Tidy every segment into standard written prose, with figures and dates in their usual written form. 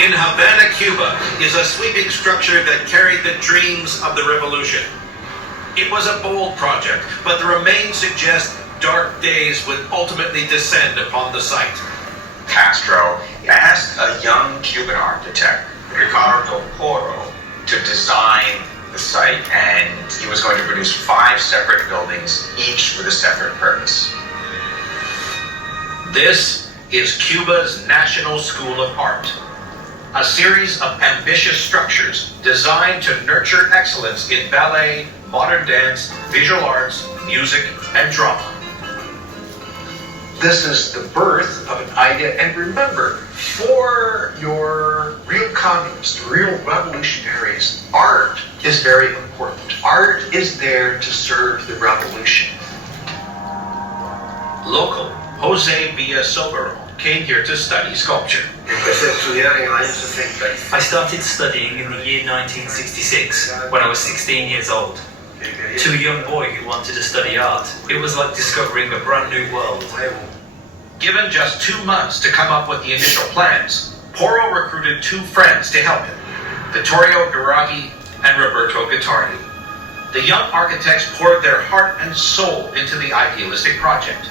In Havana, Cuba, is a sweeping structure that carried the dreams of the revolution. It was a bold project, but the remains suggest dark days would ultimately descend upon the site. Castro asked a young Cuban architect, Ricardo Porro, to design the site, and he was going to produce 5 separate buildings, each with a separate purpose. This is Cuba's National School of Art, a series of ambitious structures designed to nurture excellence in ballet, modern dance, visual arts, music, and drama. This is the birth of an idea, and remember, for your real communists, real revolutionaries, art is very important. Art is there to serve the revolution. Local Jose Villa-Sobero came here to study sculpture. I started studying in the year 1966 when I was 16 years old. To a young boy who wanted to study art, it was like discovering a brand new world. Given just 2 months to come up with the initial plans, Porro recruited 2 friends to help him, Vittorio Garagi and Roberto Guittardi. The young architects poured their heart and soul into the idealistic project,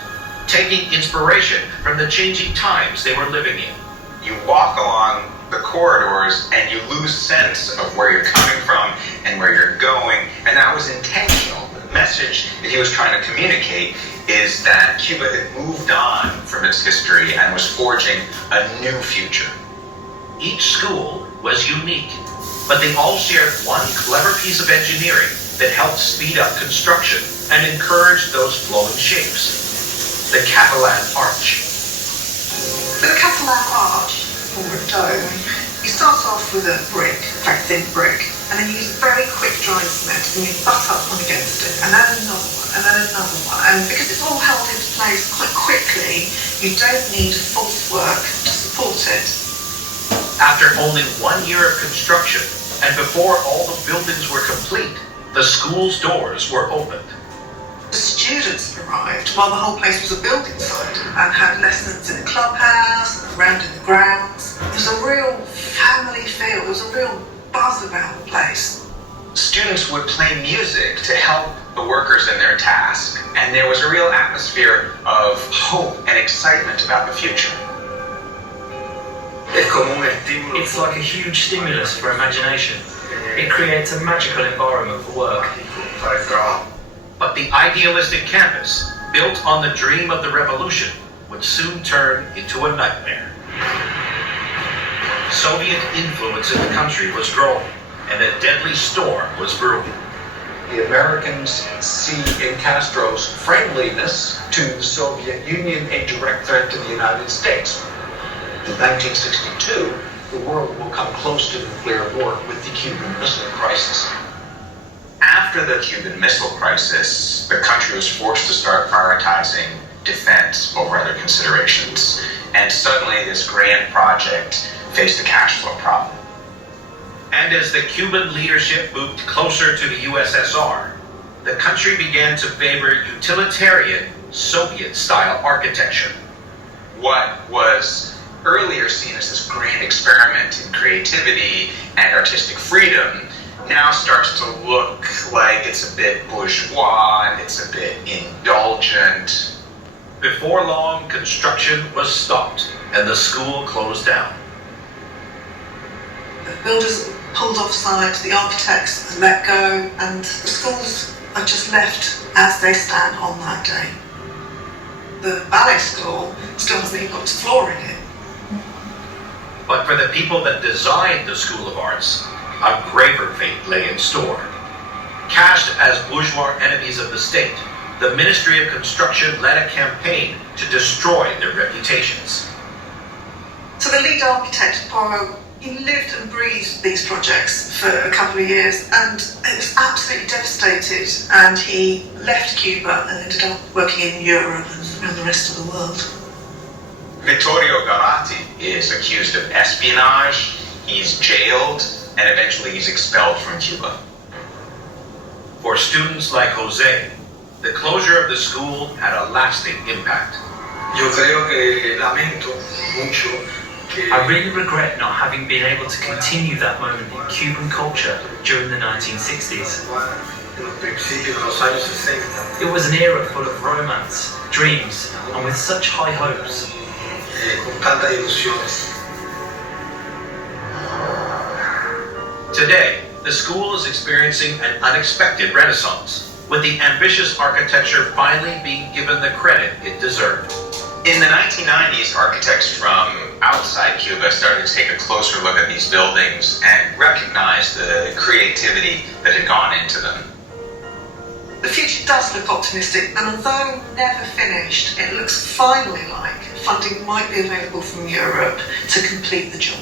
taking inspiration from the changing times they were living in. You walk along the corridors and you lose sense of where you're coming from and where you're going, and that was intentional. The message that he was trying to communicate is that Cuba had moved on from its history and was forging a new future. Each school was unique, but they all shared one clever piece of engineering that helped speed up construction and encourage those flowing shapes. The Catalan Arch. For the Catalan Arch, or a dome, you start off with a brick, a very thin brick, and then you use a very quick dry cement and you butt up one against it, and then another one, and then another one. And because it's all held into place quite quickly, you don't need false work to support it. After only 1 year of construction, and before all the buildings were complete, the school's doors were opened. The students arrived while the whole place was a building site and had lessons in the clubhouse and around in the grounds. There was a real family feel, there was a real buzz about the place. Students would play music to help the workers in their task, and there was a real atmosphere of hope and excitement about the future. It's like a huge stimulus for imagination. It creates a magical environment for work. But the idealistic campus, built on the dream of the revolution, would soon turn into a nightmare. Soviet influence in the country was growing, and a deadly storm was brewing. The Americans see in Castro's friendliness to the Soviet Union a direct threat to the United States. In 1962, the world will come close to nuclear war with the Cuban Missile Crisis. After the Cuban Missile Crisis, the country was forced to start prioritizing defense over other considerations. And suddenly this grand project faced a cash flow problem. And as the Cuban leadership moved closer to the USSR, the country began to favor utilitarian Soviet-style architecture. What was earlier seen as this grand experiment in creativity and artistic freedom now starts to look like it's a bit bourgeois, it's a bit indulgent. Before long, construction was stopped and the school closed down. The builders pulled off site, the architects let go, and the schools are just left as they stand on that day. The ballet school still hasn't even got its floor in it. But for the people that designed the School of Arts, a graver fate lay in store. Cast as bourgeois enemies of the state, the Ministry of Construction led a campaign to destroy their reputations. So the lead architect, Porro, he lived and breathed these projects for a couple of years, and it was absolutely devastated, and he left Cuba and ended up working in Europe and around the rest of the world. Vittorio Garagi is accused of espionage, he's jailed, and eventually he's expelled from Cuba. For students like Jose, the closure of the school had a lasting impact. Yo creo que lamento mucho I really regret not having been able to continue that moment in Cuban culture during the 1960s. It was an era full of romance, dreams, and with such high hopes. Today, the school is experiencing an unexpected renaissance, with the ambitious architecture finally being given the credit it deserved. In the 1990s, architects from outside Cuba started to take a closer look at these buildings and recognize the creativity that had gone into them. The future does look optimistic, and although never finished, it looks finally like funding might be available from Europe to complete the job.